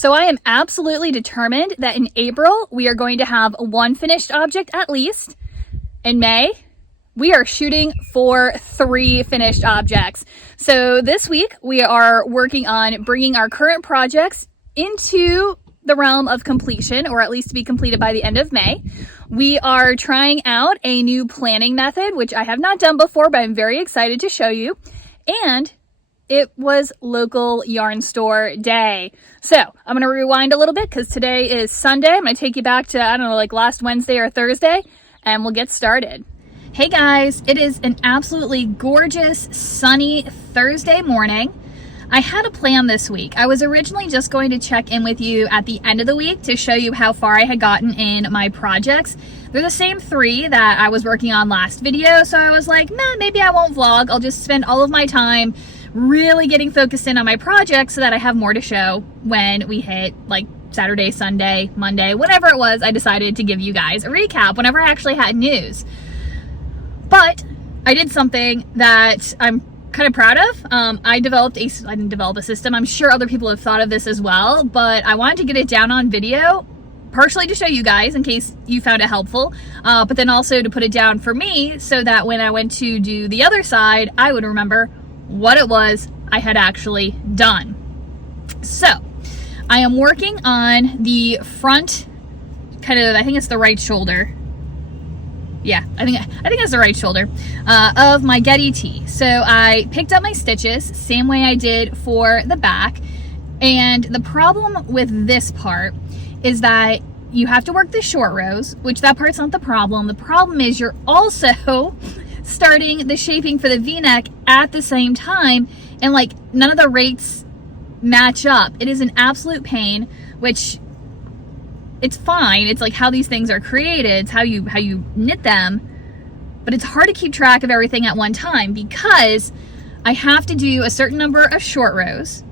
So I am absolutely determined that in April, we are going to have one finished object at least. In May, we are shooting for 3 finished objects. So this week, we are working on bringing our current projects into the realm of completion, or at least to be completed by the end of May. We are trying out a new planning method, which I have not done before, but I'm very excited to show you. And it was local yarn store day. So I'm going to rewind a little bit because today is Sunday. I'm going to take you back to, I don't know, like last Wednesday or Thursday, and we'll get started. Hey guys, it is an absolutely gorgeous, sunny Thursday morning. I had a plan this week. I was originally just going to check in with you at the end of the week to show you how far I had gotten in my projects. They're the same 3 that I was working on last video, so I was like, nah, maybe I won't vlog. I'll just spend all of my time really getting focused in on my project so that I have more to show when we hit like Saturday, Sunday, Monday, whatever it was. I decided to give you guys a recap whenever I actually had news. But I did something that I'm kind of proud of. I didn't develop a system. I'm sure other people have thought of this as well, but I wanted to get it down on video, partially to show you guys in case you found it helpful, but then also to put it down for me so that when I went to do the other side, I would remember what it was I had actually done. So I am working on the front, kind of, I think it's the right shoulder. Yeah, I think it's the right shoulder of my Getty tee. So I picked up my stitches, same way I did for the back. And the problem with this part is that you have to work the short rows, which that part's not the problem. The problem is you're also starting the shaping for the V-neck at the same time, and like none of the rates match up. It is an absolute pain, which it's fine. It's like how these things are created. It's how you knit them, but it's hard to keep track of everything at one time because I have to do a certain number of short rows.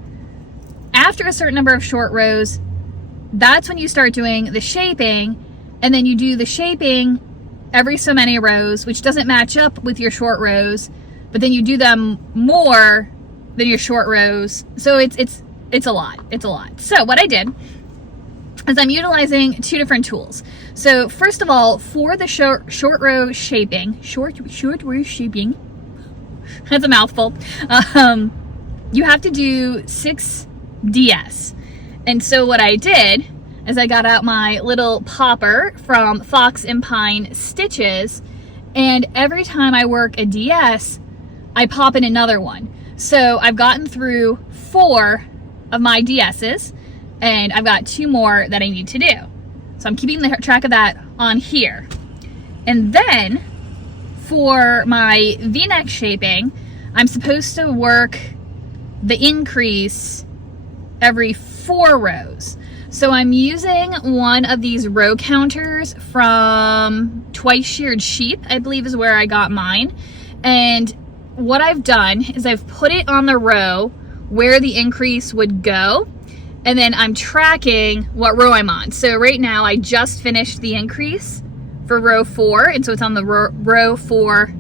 After a certain number of short rows, that's when you start doing the shaping, and then you do the shaping every so many rows, which doesn't match up with your short rows, but then you do them more than your short rows. So it's a lot. It's a lot. So what I did is I'm utilizing 2 different tools. So first of all, for the short row shaping, short row shaping, that's a mouthful. You have to do 6 DS. And so what I did is I got out my little popper from Fox and Pine Stitches, and every time I work a DS, I pop in another one. So I've gotten through 4 of my DS's, and I've got 2 more that I need to do. So I'm keeping the track of that on here. And then for my V-neck shaping, I'm supposed to work the increase every 4 rows. So I'm using one of these row counters from Twice Sheared Sheep, I believe is where I got mine. And what I've done is I've put it on the row where the increase would go, and then I'm tracking what row I'm on. So right now I just finished the increase for row 4, and so it's on the row 4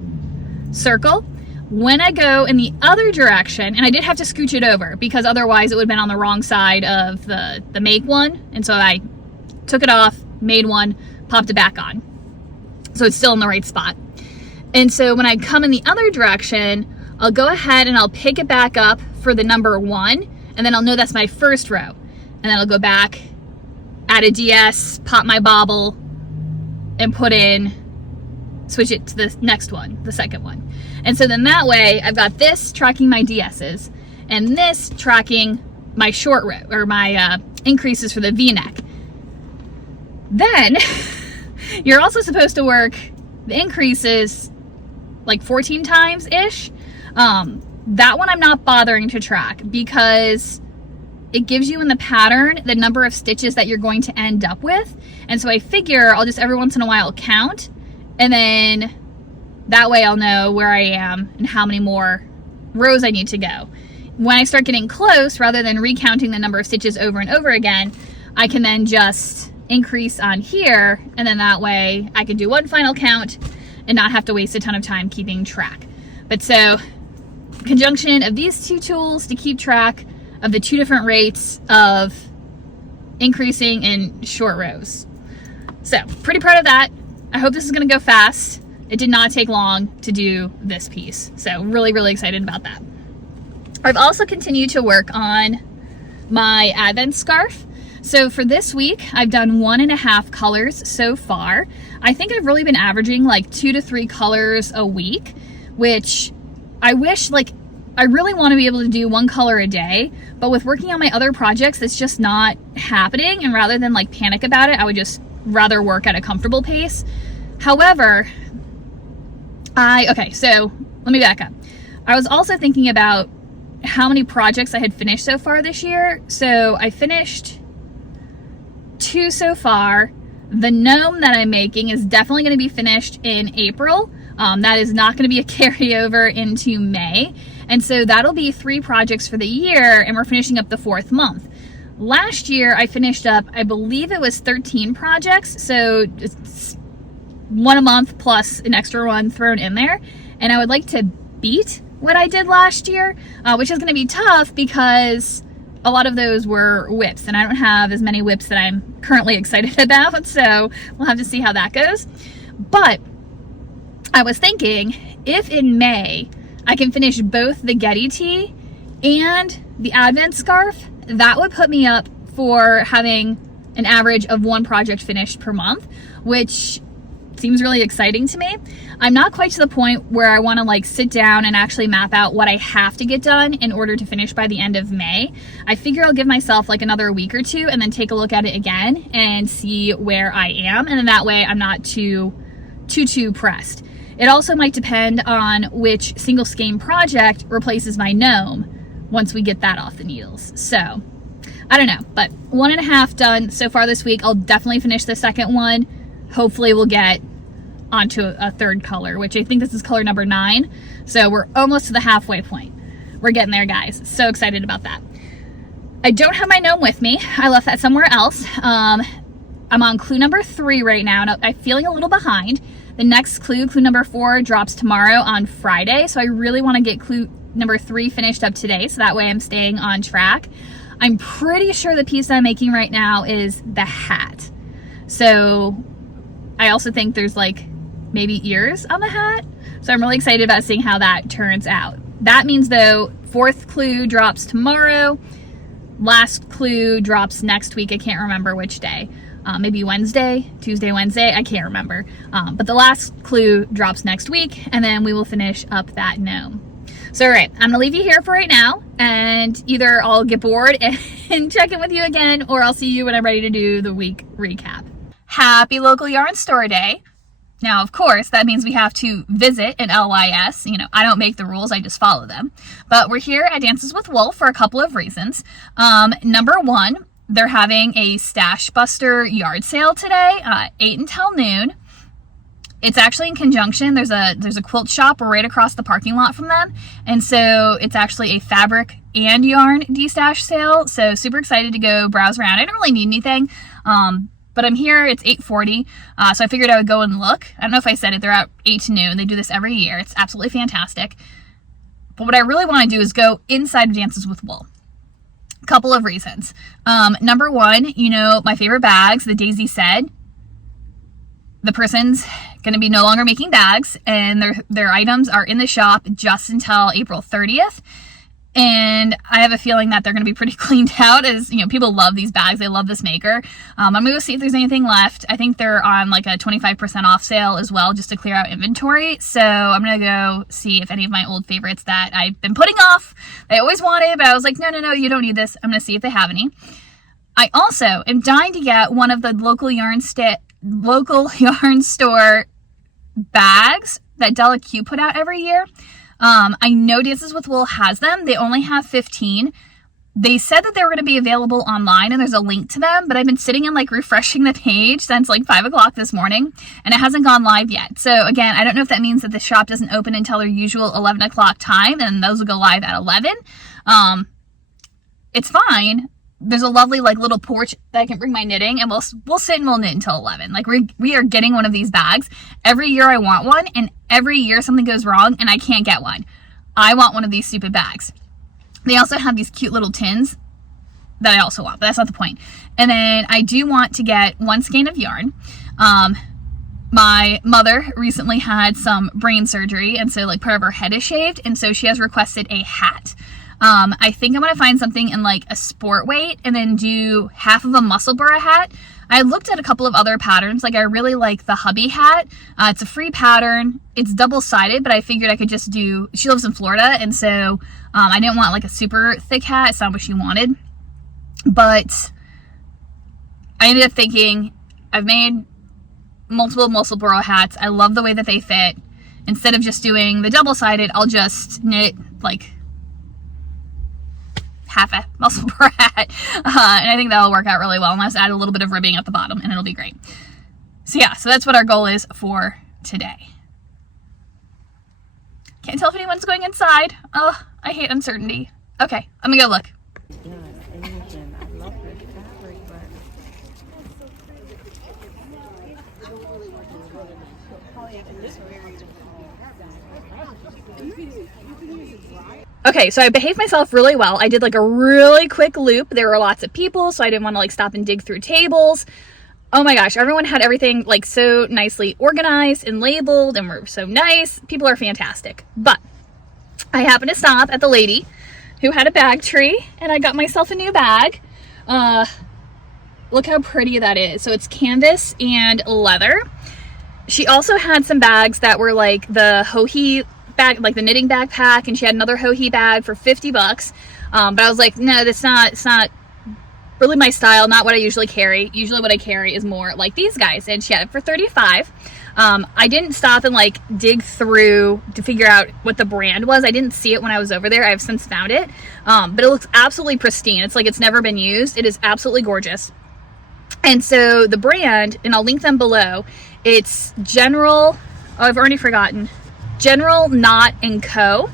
circle. When I go in the other direction, and I did have to scooch it over because otherwise it would have been on the wrong side of the make one, and so I took it off, made one, popped it back on. So it's still in the right spot. And so when I come in the other direction, I'll go ahead and I'll pick it back up for the number 1, and then I'll know that's my first row. And then I'll go back, add a DS, pop my bobble, and put in, switch it to the next one, the second one. And so then that way I've got this tracking my DS's and this tracking my short row, or my increases for the V-neck. Then you're also supposed to work the increases like 14 times-ish. That one I'm not bothering to track because it gives you in the pattern the number of stitches that you're going to end up with. And so I figure I'll just every once in a while count, and then that way I'll know where I am and how many more rows I need to go. When I start getting close, rather than recounting the number of stitches over and over again, I can then just increase on here, and then that way I can do one final count and not have to waste a ton of time keeping track. But so, conjunction of these 2 tools to keep track of the 2 different rates of increasing in short rows. So pretty proud of that. I hope this is going to go fast. It did not take long to do this piece. So really, really excited about that. I've also continued to work on my Advent scarf. So for this week, I've done 1.5 colors so far. I think I've really been averaging like 2 to 3 colors a week, which I wish, like, I really want to be able to do 1 color a day, but with working on my other projects, it's just not happening. And rather than like panic about it, I would just rather work at a comfortable pace. However, okay, so let me back up. I was also thinking about how many projects I had finished so far this year. So I finished 2 so far. The gnome that I'm making is definitely going to be finished in April. That is not going to be a carryover into May. And so that'll be 3 projects for the year, and we're finishing up the 4th month. Last year I finished up, I believe it was 13 projects. So it's 1 a month plus an extra one thrown in there. And I would like to beat what I did last year, which is going to be tough because a lot of those were whips, and I don't have as many whips that I'm currently excited about, so we'll have to see how that goes. But I was thinking, if in May I can finish both the Getty tee and the Advent scarf, that would put me up for having an average of 1 project finished per month, which seems really exciting to me. I'm not quite to the point where I want to like sit down and actually map out what I have to get done in order to finish by the end of May. I figure I'll give myself like another week or 2 and then take a look at it again and see where I am. And then that way I'm not too pressed. It also might depend on which single skein project replaces my gnome once we get that off the needles. So I don't know, but 1.5 done so far this week. I'll definitely finish the second one. Hopefully we'll get onto a 3rd color, which I think this is color number 9. So we're almost to the halfway point. We're getting there, guys. So excited about that. I don't have my gnome with me. I left that somewhere else. I'm on clue number 3 right now, and I'm feeling a little behind. The next clue number 4, drops tomorrow on Friday. So I really want to get clue number 3 finished up today, so that way I'm staying on track. I'm pretty sure the piece I'm making right now is the hat. So I also think there's like maybe ears on the hat. So I'm really excited about seeing how that turns out. That means though, 4th clue drops tomorrow. Last clue drops next week. I can't remember which day. Maybe Wednesday, Tuesday, Wednesday. I can't remember. But the last clue drops next week, and then we will finish up that gnome. So, all right, I'm gonna leave you here for right now, and either I'll get bored and check in with you again, or I'll see you when I'm ready to do the week recap. Happy local yarn store day. Now, of course, that means we have to visit an LYS. You know, I don't make the rules, I just follow them. But we're here at Dances with Wool for a couple of reasons. Number 1, they're having a Stash Buster yard sale today, 8 until noon. It's actually in conjunction. There's a quilt shop right across the parking lot from them. And so it's actually a fabric and yarn de-stash sale. So super excited to go browse around. I don't really need anything. But I'm here, it's 8:40, so I figured I would go and look. I don't know if I said it, they're out 8 to noon. They do this every year. It's absolutely fantastic. But what I really want to do is go inside of Dances with Wool. A couple of reasons. Number 1, you know, my favorite bags, the Daisy Said. The person's going to be no longer making bags, and their items are in the shop just until April 30th. And I have a feeling that they're going to be pretty cleaned out, as, you know, people love these bags. They love this maker. I'm going to go see if there's anything left. I think they're on like a 25% off sale as well, just to clear out inventory. So I'm going to go see if any of my old favorites that I've been putting off, I always wanted, but I was like, no, you don't need this. I'm going to see if they have any. I also am dying to get one of the local yarn store bags that Della Q put out every year. I know Dances with Wool has them. They only have 15. They said that they were going to be available online, and there's a link to them, but I've been sitting and like refreshing the page since like 5 o'clock this morning, and it hasn't gone live yet. So again, I don't know if that means that the shop doesn't open until their usual 11 o'clock time, and those will go live at 11. It's fine. There's a lovely like little porch that I can bring my knitting, and we'll sit and we'll knit until 11. Like we are getting one of these bags. Every year I want one, and every year something goes wrong and I can't get one. I want one of these stupid bags. They also have these cute little tins that I also want, but that's not the point. And then I do want to get 1 skein of yarn. My mother recently had some brain surgery, and so like part of her head is shaved, and so she has requested a hat. I think I'm gonna find something in like a sport weight and then do half of a Musselburgh hat. I looked at a couple of other patterns. Like I really like the hubby hat. It's a free pattern. It's double-sided, but I figured I could just do, she lives in Florida, and so I didn't want like a super thick hat. It's not what she wanted. But I ended up thinking, I've made multiple Musselburgh hats. I love the way that they fit. Instead of just doing the double-sided, I'll just knit like half a Musselburgh hat. And I think that'll work out really well. And I'll just add a little bit of ribbing at the bottom and it'll be great. So yeah, so that's what our goal is for today. Can't tell if anyone's going inside. Oh, I hate uncertainty. Okay, I'm gonna go look. Okay, so I behaved myself really well. I did like a really quick loop. There were lots of people, so I didn't want to like stop and dig through tables. Oh my gosh, everyone had everything like so nicely organized and labeled and were so nice. People are fantastic. But I happened to stop at the lady who had a bag tree, and I got myself a new bag. Look how pretty that is. So it's canvas and leather. She also had some bags that were like the Joji bag, like the knitting backpack, and she had another Joji bag for 50 bucks. But I was like, no, it's not really my style, not what I usually carry. Usually what I carry is more like these guys, and she had it for 35. I didn't stop and like dig through to figure out what the brand was. I didn't see it when I was over there. I've since found it. But it looks absolutely pristine. It's like it's never been used. It is absolutely gorgeous. And so the brand, and I'll link them below, it's General, oh, I've already forgotten. General Knot & Co.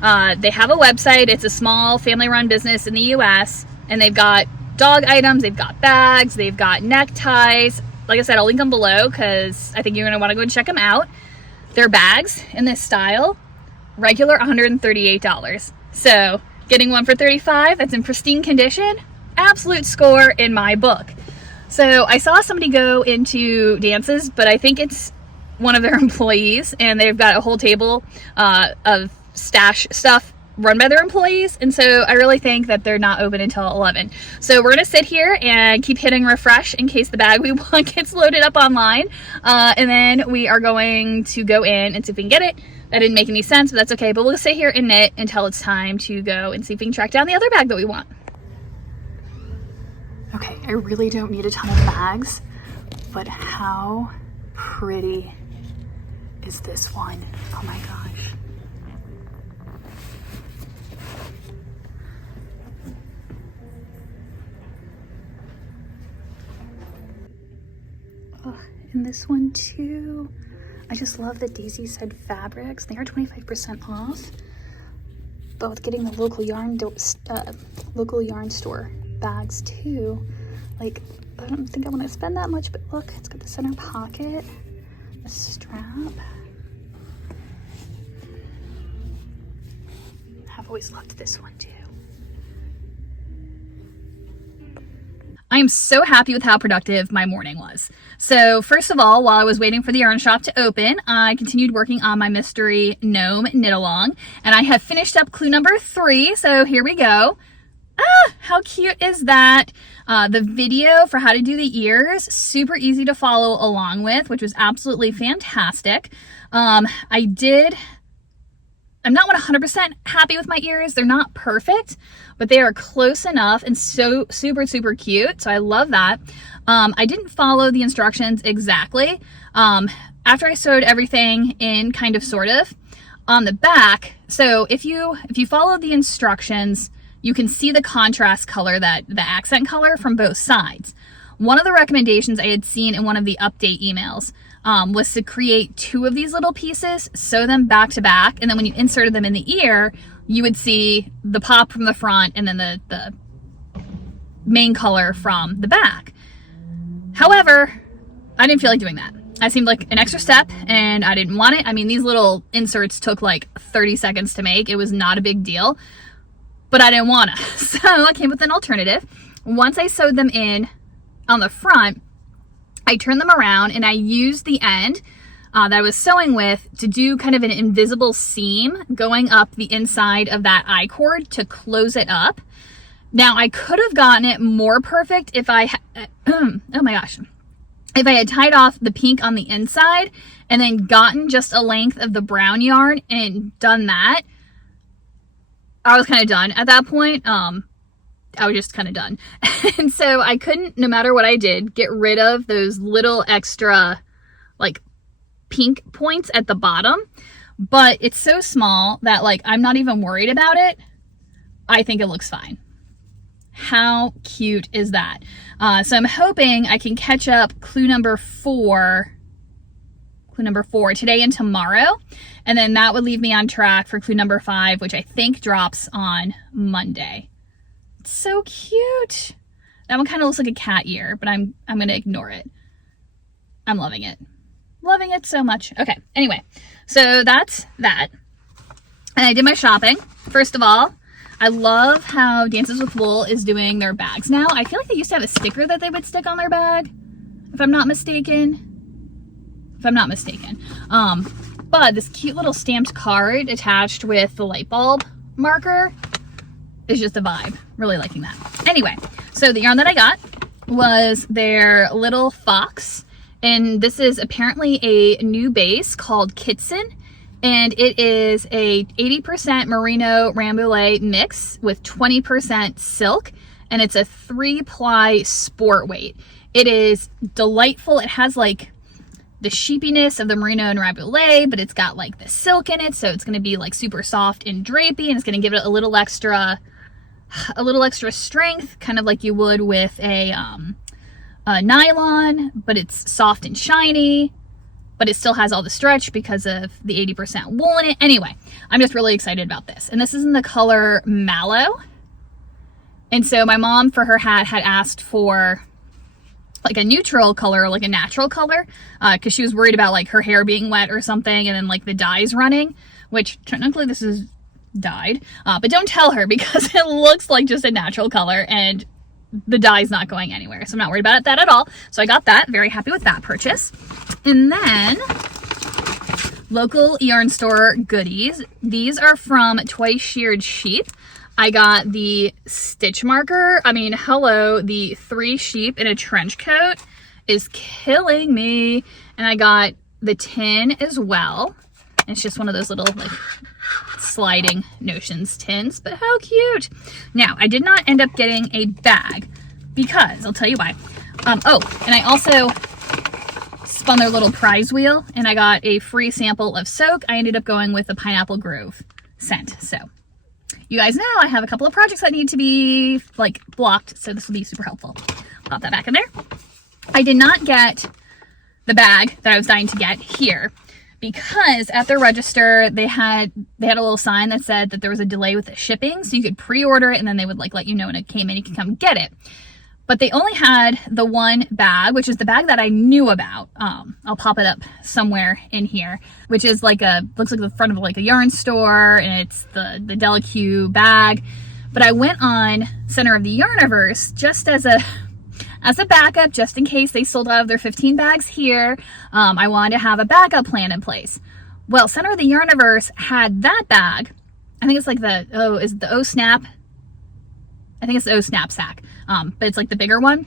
They have a website. It's a small family-run business in the US, and they've got dog items, they've got bags, they've got neckties. Like I said, I'll link them below because I think you're gonna want to go and check them out. Their bags in this style, regular $138. So getting one for 35 that's in pristine condition, absolute score in my book. So I saw somebody go into Dances, but I think it's one of their employees, and they've got a whole table of stash stuff run by their employees, and so I really think that they're not open until 11. So we're gonna sit here and keep hitting refresh in case the bag we want gets loaded up online, and then we are going to go in and see if we can get it. That didn't make any sense, but that's okay. But we'll sit here and knit until it's time to go and see if we can track down the other bag that we want. Okay, I really don't need a ton of bags, but how pretty is this one? Oh my gosh. Oh, and this one too. I just love that Daisy said fabrics. They are 25% off, but with getting the local yarn store bags too, like I don't think I want to spend that much, but look, it's got the center pocket, a strap. I've always loved this one too. I am so happy with how productive my morning was. So first of all, while I was waiting for the yarn shop to open, I continued working on my mystery gnome knit along, and I have finished up clue number 3. So here we go. Ah, how cute is that? The video for how to do the ears, super easy to follow along with, which was absolutely fantastic. I'm not 100% happy with my ears. They're not perfect, but they are close enough and so super, super cute. So I love that. I didn't follow the instructions exactly. After I sewed everything in, kind of, sort of, on the back. So if you follow the instructions, you can see the contrast color, that the accent color from both sides. One of the recommendations I had seen in one of the update emails was to create 2 of these little pieces, sew them back to back, and then when you inserted them in the ear, you would see the pop from the front and then the main color from the back. However, I didn't feel like doing that. That seemed like an extra step and I didn't want it. I mean, these little inserts took like 30 seconds to make. It was not a big deal, but I didn't want to. So I came with an alternative. once I sewed them in on the front, I turned them around and I used the end that I was sewing with to do kind of an invisible seam going up the inside of that I-cord to close it up. Now, I could have gotten it more perfect if I, oh my gosh, if I had tied off the pink on the inside and then gotten just a length of the brown yarn and done that. I was kind of done at that point. I was just kind of done. And so I couldn't, no matter what I did, get rid of those little extra like pink points at the bottom. But it's so small that like I'm not even worried about it. I think it looks fine. How cute is that? So I'm hoping I can catch up clue number four today and tomorrow. And then that would leave me on track for clue number 5, which I think drops on Monday. It's so cute. That one kind of looks like a cat ear, but I'm going to ignore it. I'm loving it. Loving it so much. Okay, anyway, so that's that. And I did my shopping. First of all, I love how Dances with Wool is doing their bags now. I feel like they used to have a sticker that they would stick on their bag, if I'm not mistaken. But this cute little stamped card attached with the light bulb marker is just a vibe. Really liking that. Anyway, so the yarn that I got was their Little Fox. And this is apparently a new base called Kitson. And it is a 80% merino rambouillet mix with 20% silk. And it's a 3-ply sport weight. It is delightful. It has like the sheepiness of the merino and rambouillet, but it's got like the silk in it. So it's going to be like super soft and drapey, and it's going to give it a little extra strength, kind of like you would with a nylon, but it's soft and shiny, but it still has all the stretch because of the 80% wool in it. Anyway, I'm just really excited about this. And this is in the color Mallow. And so my mom, for her hat, had asked for like a neutral color, like a natural color, because she was worried about like her hair being wet or something, and then like the dyes running, which technically this is dyed, but don't tell her because it looks like just a natural color and the dye's not going anywhere. So I'm not worried about that at all. So I got that, very happy with that purchase. And then local yarn store goodies. These are from Twice Sheared Sheep. I got the stitch marker. I mean, hello, the 3 sheep in a trench coat is killing me. And I got the tin as well. It's just one of those little like sliding notions tins, but how cute. Now, I did not end up getting a bag because I'll tell you why. Oh, and I also spun their little prize wheel and I got a free sample of soak. I ended up going with the Pineapple Grove scent. So you guys know I have a couple of projects that need to be like blocked, so this will be super helpful. Pop that back in there. I did not get the bag that I was dying to get here because at their register they had a little sign that said that there was a delay with the shipping, so you could pre-order it and then they would like let you know when it came in, you could come get it. But they only had the one bag, which is the bag that I knew about. I'll pop it up somewhere in here, which is like looks like the front of like a yarn store, and it's the Delaque bag. But I went on Center of the Yarniverse just as a backup, just in case they sold out of their 15 bags here. I wanted to have a backup plan in place. Well, Center of the Yarniverse had that bag. I think it's like is it the O Snap? I think it's the O Snap sack. But it's like the bigger one.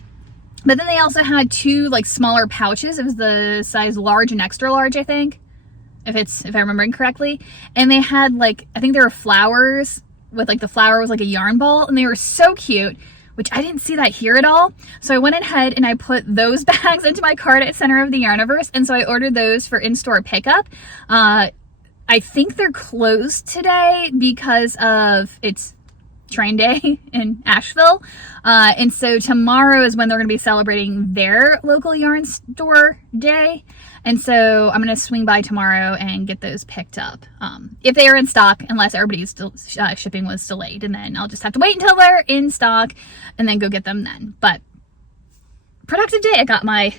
But then they also had 2 like smaller pouches. It was the size large and extra large, I think, if I'm remembering correctly. And they had like, I think there were flowers with like the flower was like a yarn ball, and they were so cute, which I didn't see that here at all. So I went ahead and I put those bags into my cart at Center of the Yarniverse. And so I ordered those for in-store pickup. I think they're closed today because of it's Train Day in Asheville. And so tomorrow is when they're going to be celebrating their local yarn store day. And so I'm going to swing by tomorrow and get those picked up. If they are in stock, unless everybody's still shipping was delayed. And then I'll just have to wait until they're in stock and then go get them then. But productive day. I got my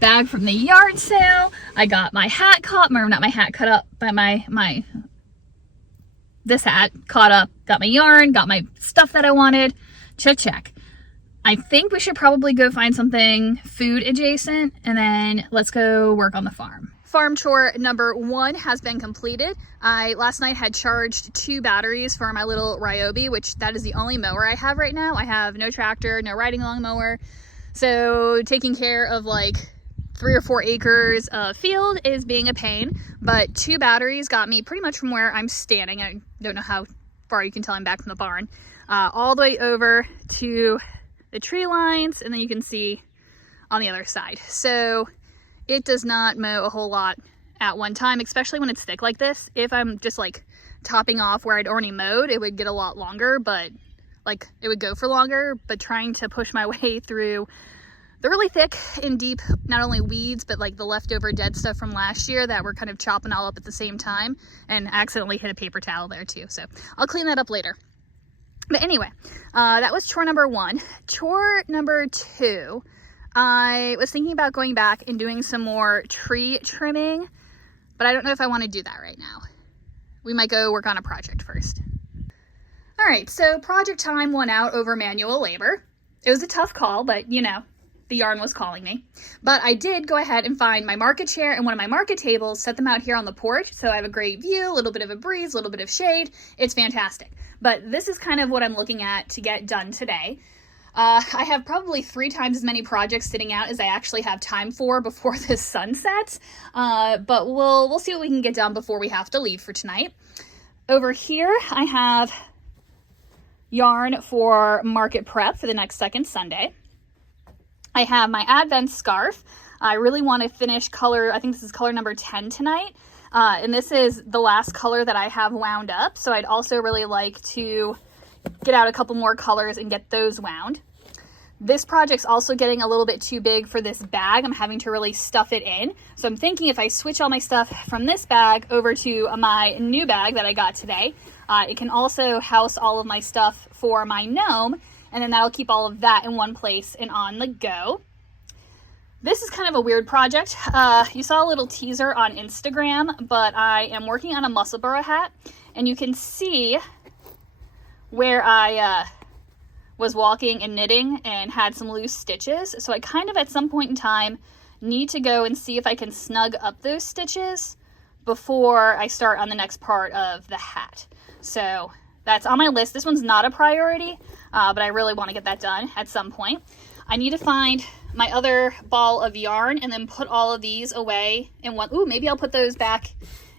bag from the yard sale. I got my hat caught, or not my hat cut up, but this hat caught up, got my yarn, got my stuff that I wanted. Check. I think we should probably go find something food adjacent, and then let's go work on the farm. Farm chore number 1 has been completed. I last night had charged 2 batteries for my little Ryobi, which that is the only mower I have right now. I have no tractor, no riding lawnmower. So taking care of like 3 or 4 acres of field is being a pain, but 2 batteries got me pretty much from where I'm standing. I don't know how far you can tell I'm back from the barn, all the way over to the tree lines, and then you can see on the other side. So it does not mow a whole lot at one time, especially when it's thick like this. If I'm just like topping off where I'd already mowed, it would get a lot longer, but like it would go for longer. But trying to push my way through the really thick and deep, not only weeds, but like the leftover dead stuff from last year that we're kind of chopping all up at the same time, and accidentally hit a paper towel there too. So I'll clean that up later. But anyway, that was chore number 1. Chore number 2, I was thinking about going back and doing some more tree trimming, but I don't know if I want to do that right now. We might go work on a project first. All right, so project time won out over manual labor. It was a tough call, but you know, the yarn was calling me. But I did go ahead and find my market chair and one of my market tables, set them out here on the porch, so I have a great view, a little bit of a breeze, a little bit of shade. It's fantastic. But this is kind of what I'm looking at to get done today. I have probably 3 times as many projects sitting out as I actually have time for before the sun sets. But we'll see what we can get done before we have to leave for tonight. Over here, I have yarn for market prep for the next second Sunday. I have my Advent scarf. I really want to finish color, I think this is color number 10 tonight. And this is the last color that I have wound up. So I'd also really like to get out a couple more colors and get those wound. This project's also getting a little bit too big for this bag. I'm having to really stuff it in. So I'm thinking if I switch all my stuff from this bag over to my new bag that I got today, it can also house all of my stuff for my gnome, and then that'll keep all of that in one place and on the go. This is kind of a weird project. You saw a little teaser on Instagram, but I am working on a Musselburgh hat, and you can see where I was walking and knitting and had some loose stitches. So I kind of at some point in time need to go and see if I can snug up those stitches before I start on the next part of the hat. So that's on my list. This one's not a priority, but I really want to get that done at some point. I need to find my other ball of yarn and then put all of these away in one. Ooh, maybe I'll put those back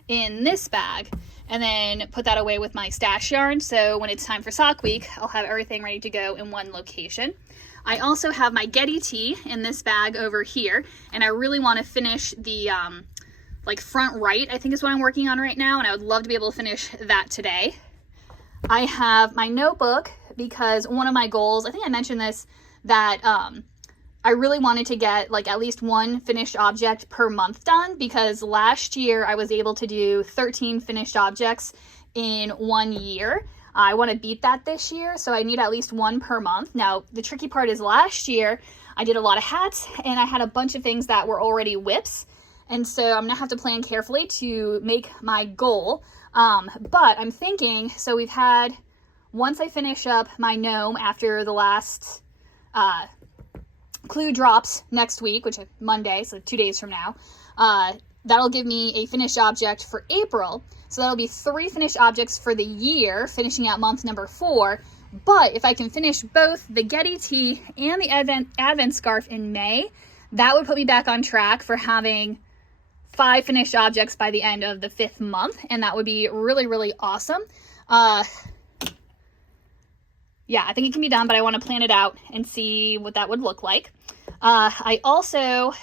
in this bag and then put that away with my stash yarn. So when it's time for sock week, I'll have everything ready to go in one location. I also have my Getty tee in this bag over here, and I really want to finish the like front right, I think is what I'm working on right now, and I would love to be able to finish that today. I have my notebook because one of my goals, I think I mentioned this, that I really wanted to get like at least one finished object per month done, because last year I was able to do 13 finished objects in 1 year. I want to beat that this year, so I need at least one per month. Now, the tricky part is last year I did a lot of hats and I had a bunch of things that were already whips. And so I'm gonna have to plan carefully to make my goal. But I'm thinking, so we've had, once I finish up my gnome after the last clue drops next week, which is Monday, so 2 days from now, that'll give me a finished object for April. So that'll be 3 finished objects for the year, finishing out month number 4. But if I can finish both the Getty tee and the Advent scarf in May, that would put me back on track for having 5 finished objects by the end of the 5th month, and that would be really, really awesome. Yeah, I think it can be done, but I want to plan it out and see what that would look like. I also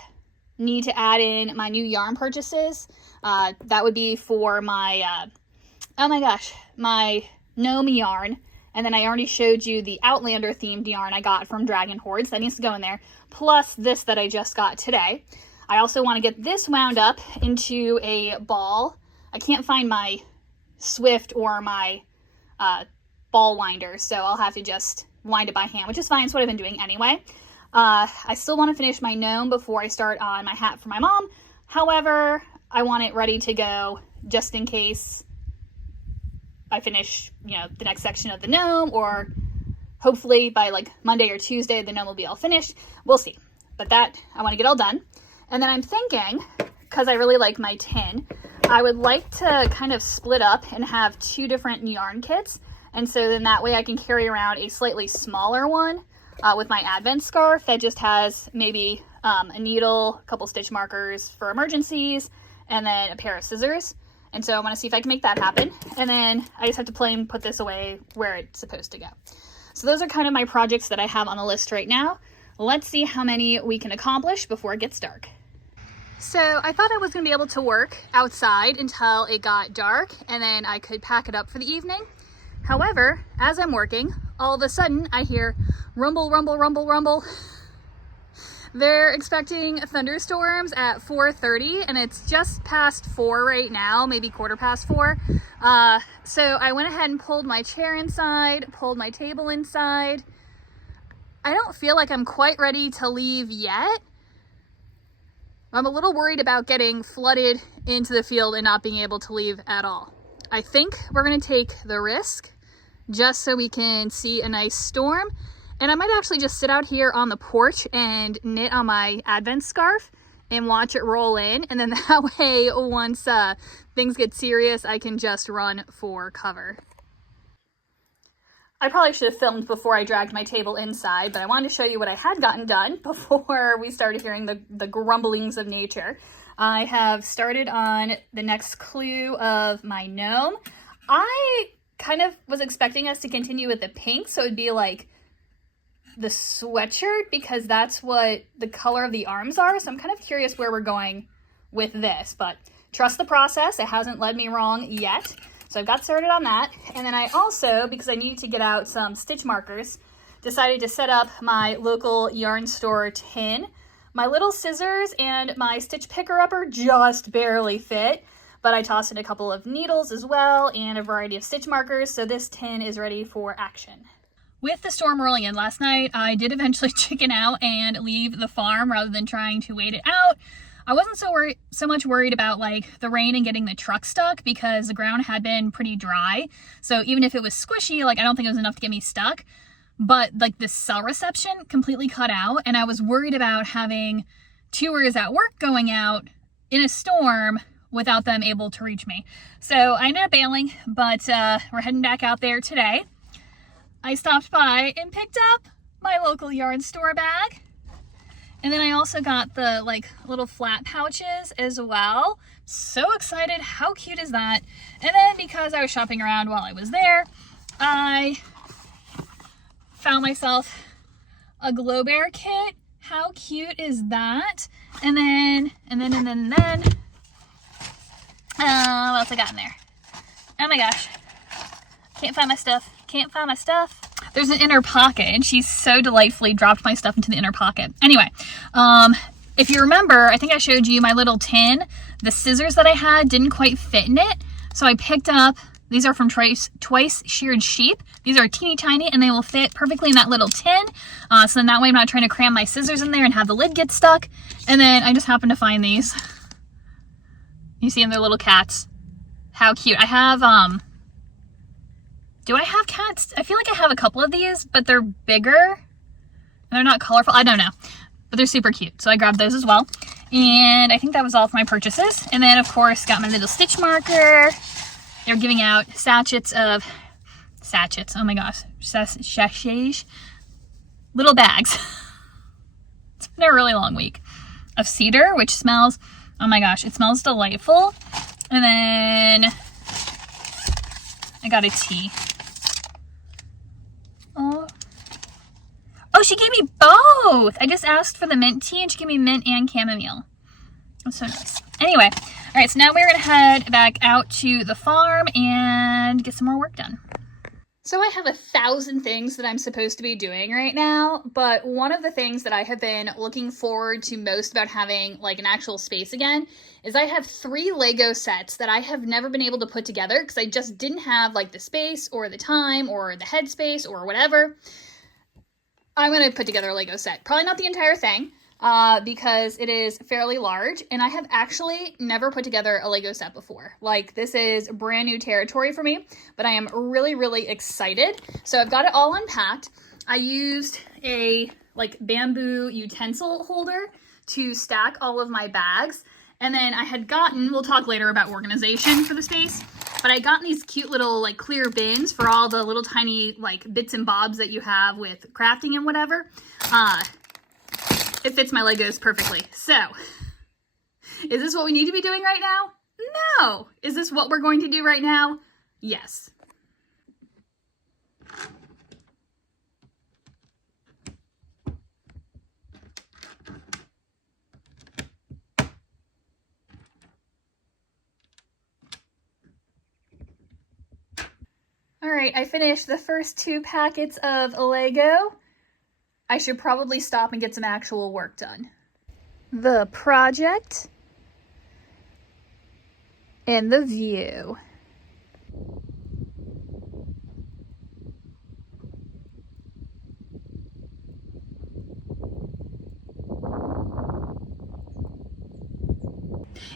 need to add in my new yarn purchases. That would be for my, oh my gosh, my gnome yarn. And then I already showed you the Outlander themed yarn I got from Dragon Horde, so that needs to go in there. Plus this that I just got today. I also want to get this wound up into a ball. I can't find my Swift or my ball winder, so I'll have to just wind it by hand, which is fine. It's what I've been doing anyway. I still want to finish my gnome before I start on my hat for my mom. However, I want it ready to go just in case I finish, you know, the next section of the gnome, or hopefully by like Monday or Tuesday, the gnome will be all finished. We'll see. But that, I want to get all done. And then I'm thinking, because I really like my tin, I would like to kind of split up and have 2 different yarn kits. And so then that way I can carry around a slightly smaller one with my Advent scarf that just has maybe a needle, a couple stitch markers for emergencies, and then a pair of scissors. And so I want to see if I can make that happen. And then I just have to plain put this away where it's supposed to go. So those are kind of my projects that I have on the list right now. Let's see how many we can accomplish before it gets dark. So I thought I was going to be able to work outside until it got dark, and then I could pack it up for the evening. However, as I'm working, all of a sudden I hear rumble, rumble, rumble, rumble. They're expecting thunderstorms at 4:30, and it's just past 4 right now, maybe 4:15. So I went ahead and pulled my chair inside, pulled my table inside. I don't feel like I'm quite ready to leave yet. I'm a little worried about getting flooded into the field and not being able to leave at all. I think we're going to take the risk just so we can see a nice storm. And I might actually just sit out here on the porch and knit on my Advent scarf and watch it roll in. And then that way, once things get serious, I can just run for cover. I probably should have filmed before I dragged my table inside, but I wanted to show you what I had gotten done before we started hearing the grumblings of nature. I have started on the next clue of my gnome. I kind of was expecting us to continue with the pink, so it'd be like the sweatshirt, because that's what the color of the arms are. So I'm kind of curious where we're going with this, but trust the process. It hasn't led me wrong yet. So I've got started on that. And then I also, because I needed to get out some stitch markers, decided to set up my local yarn store tin. My little scissors and my stitch picker-upper just barely fit, but I tossed in a couple of needles as well and a variety of stitch markers, so this tin is ready for action. With the storm rolling in last night, I did eventually chicken out and leave the farm rather than trying to wait it out. I wasn't so much worried about like the rain and getting the truck stuck, because the ground had been pretty dry. So even if it was squishy, like I don't think it was enough to get me stuck. But like the cell reception completely cut out, and I was worried about having tours at work going out in a storm without them able to reach me. So I ended up bailing, but we're heading back out there today. I stopped by and picked up my local yarn store bag. And then I also got the like little flat pouches as well. So excited. How cute is that? And then because I was shopping around while I was there, I found myself a Glow Bear kit. How cute is that? And then what else I got in there? Oh my gosh. Can't find my stuff. Can't find my stuff. There's an inner pocket, and she so delightfully dropped my stuff into the inner pocket. Anyway, if you remember, I think I showed you my little tin. The scissors that I had didn't quite fit in it, so I picked up, these are from Twice Sheared Sheep. These are teeny tiny, and they will fit perfectly in that little tin. So then that way I'm not trying to cram my scissors in there and have the lid get stuck. And then I just happened to find these. You see them, they're little cats. How cute. I have, do I have cats? I feel like I have a couple of these, but they're bigger. And they're not colorful. I don't know. But they're super cute. So I grabbed those as well. And I think that was all of my purchases. And then, of course, got my little stitch marker. They're giving out sachets. Oh my gosh. Sachets. Little bags. It's been a really long week. Of cedar, which smells, oh my gosh, it smells delightful. And then I got a tea. Oh, she gave me both. I just asked for the mint tea, and she gave me mint and chamomile. That's so nice. Anyway, all right, so now we're going to head back out to the farm and get some more work done. So I have 1,000 things that I'm supposed to be doing right now, but one of the things that I have been looking forward to most about having like an actual space again is I have 3 Lego sets that I have never been able to put together because I just didn't have like the space or the time or the headspace or whatever. I'm going to put together a Lego set. Probably not the entire thing because it is fairly large, and I have actually never put together a Lego set before. Like, this is brand new territory for me, but I am really, really excited. So I've got it all unpacked. I used a like bamboo utensil holder to stack all of my bags. And then I had gotten, we'll talk later about organization for the space, but I got these cute little like clear bins for all the little tiny like bits and bobs that you have with crafting and whatever. It fits my Legos perfectly. So, is this what we need to be doing right now? No. Is this what we're going to do right now? Yes. All right, I finished the first 2 packets of Lego. I should probably stop and get some actual work done. The project and the view.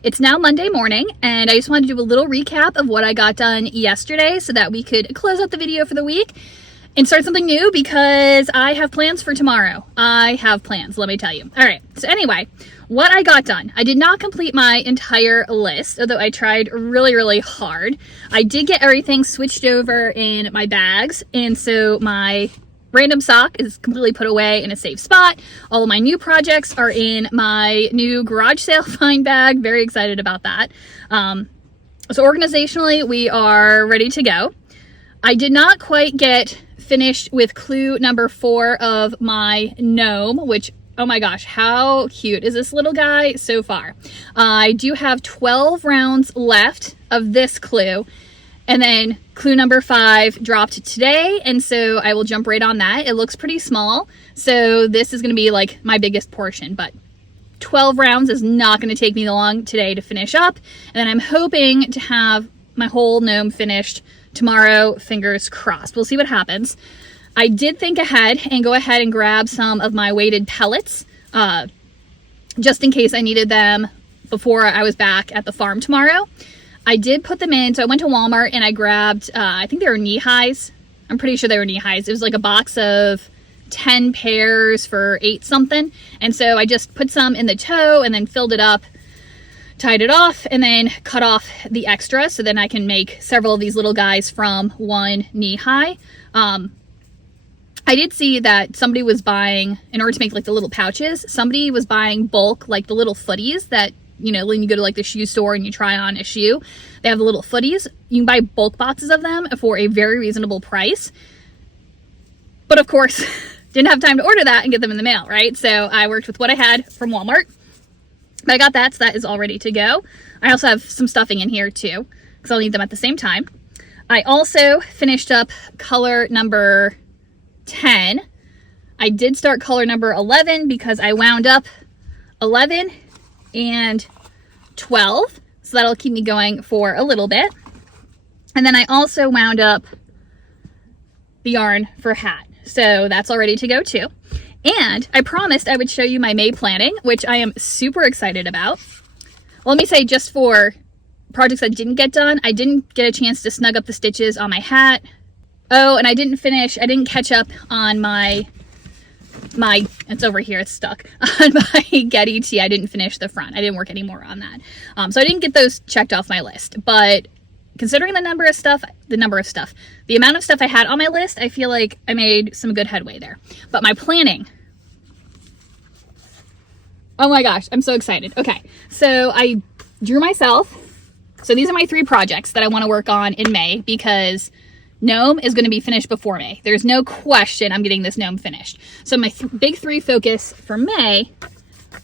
It's now Monday morning, and I just wanted to do a little recap of what I got done yesterday so that we could close out the video for the week and start something new, because I have plans for tomorrow. I have plans, let me tell you. All right, so anyway, what I got done. I did not complete my entire list, although I tried really, really hard. I did get everything switched over in my bags, and so my random sock is completely put away in a safe spot. All of my new projects are in my new garage sale find bag. Very excited about that. So organizationally, we are ready to go. I did not quite get finished with clue number 4 of my gnome, which, oh my gosh, how cute is this little guy so far? I do have 12 rounds left of this clue. And then clue number 5 dropped today, and so I will jump right on that. It looks pretty small, so this is going to be like my biggest portion, but 12 rounds is not going to take me long today to finish up. And then I'm hoping to have my whole gnome finished tomorrow, fingers crossed. We'll see what happens. I did think ahead and go ahead and grab some of my weighted pellets, just in case I needed them before I was back at the farm tomorrow. I did put them in, so I went to Walmart and I grabbed, I think they were knee highs. I'm pretty sure they were knee highs. It was like a box of 10 pairs for 8 something. And so I just put some in the toe and then filled it up, tied it off, and then cut off the extra so then I can make several of these little guys from one knee high. I did see that somebody was buying, in order to make like the little pouches, somebody was buying bulk, like the little footies that, you know, when you go to like the shoe store and you try on a shoe, they have the little footies. You can buy bulk boxes of them for a very reasonable price. But of course, didn't have time to order that and get them in the mail, right? So I worked with what I had from Walmart. But I got that, so that is all ready to go. I also have some stuffing in here too, because I'll need them at the same time. I also finished up color number 10. I did start color number 11 because I wound up 11 and 12, so that'll keep me going for a little bit. And then I also wound up the yarn for hat, so that's all ready to go too. And I promised I would show you my May planning, which I am super excited about. Well, let me say, just for projects that didn't get done, I didn't get a chance to snug up the stitches on my hat. Oh, and I didn't catch up on my it's over here, it's stuck, on my Getty tee. I didn't finish the front. I didn't work any more on that. So I didn't get those checked off my list. But considering the amount of stuff I had on my list, I feel like I made some good headway there. But my planning, oh my gosh, I'm so excited. Okay, so I drew myself. So these are my 3 projects that I want to work on in May, because gnome is going to be finished before May. There's no question I'm getting this gnome finished. So my big 3 focus for May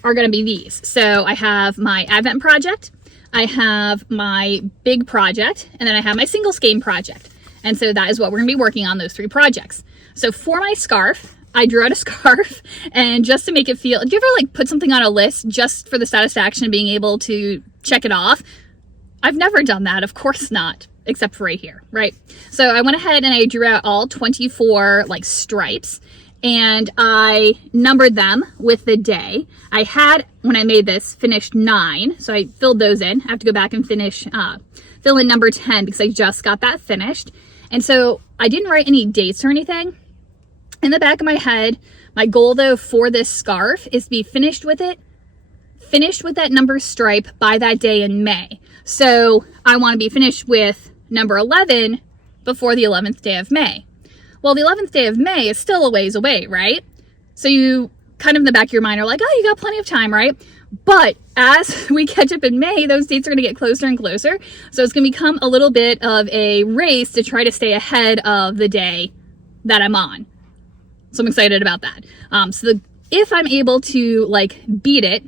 are going to be these. So I have my Advent project, I have my big project, and then I have my single skein project. And so that is what we're going to be working on, those 3 projects. So for my scarf, I drew out a scarf, and just to make it feel, do you ever like put something on a list just for the satisfaction of being able to check it off? I've never done that, of course not. Except for right here, right? So I went ahead and I drew out all 24 like stripes, and I numbered them with the day. I had, when I made this, finished 9, so I filled those in. I have to go back and fill in number 10 because I just got that finished. And so I didn't write any dates or anything. In the back of my head, my goal though for this scarf is to be finished with it, finished with that number stripe by that day in May. So I want to be finished with number 11 before the 11th day of May. Well, the 11th day of May is still a ways away, right? So you kind of in the back of your mind are like, oh, you got plenty of time, right? But as we catch up in May, those dates are going to get closer and closer. So it's going to become a little bit of a race to try to stay ahead of the day that I'm on. So I'm excited about that. If I'm able to like beat it,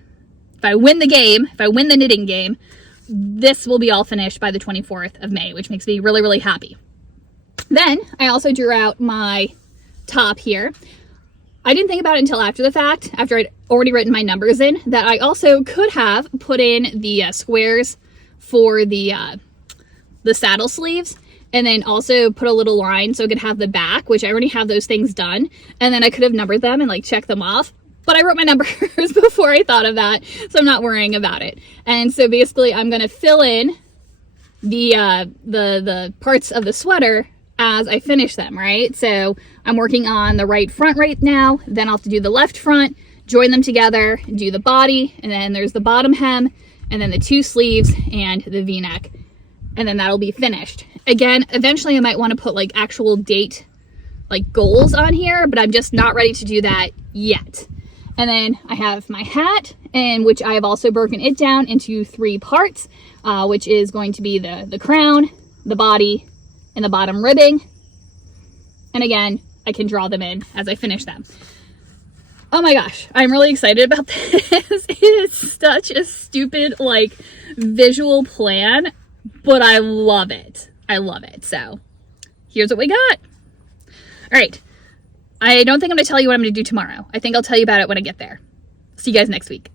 if I win the game, if I win the knitting game, this will be all finished by the 24th of May, which makes me really, really happy. Then I also drew out my top here. I didn't think about it until after the fact, after I'd already written my numbers in, that I also could have put in the squares for the saddle sleeves, and then also put a little line so I could have the back, which I already have those things done. And then I could have numbered them and like checked them off. But I wrote my numbers before I thought of that, so I'm not worrying about it. And so basically I'm gonna fill in the parts of the sweater as I finish them, right? So I'm working on the right front right now, then I'll have to do the left front, join them together, do the body, and then there's the bottom hem, and then the 2 sleeves and the V-neck. And then that'll be finished. Again, eventually I might want to put like actual date, like goals on here, but I'm just not ready to do that yet. And then I have my hat, and which I have also broken it down into 3 parts, which is going to be the crown, the body, and the bottom ribbing. And again, I can draw them in as I finish them. Oh my gosh, I'm really excited about this. It is such a stupid like visual plan, but I love it. I love it. So here's what we got. All right. I don't think I'm going to tell you what I'm going to do tomorrow. I think I'll tell you about it when I get there. See you guys next week.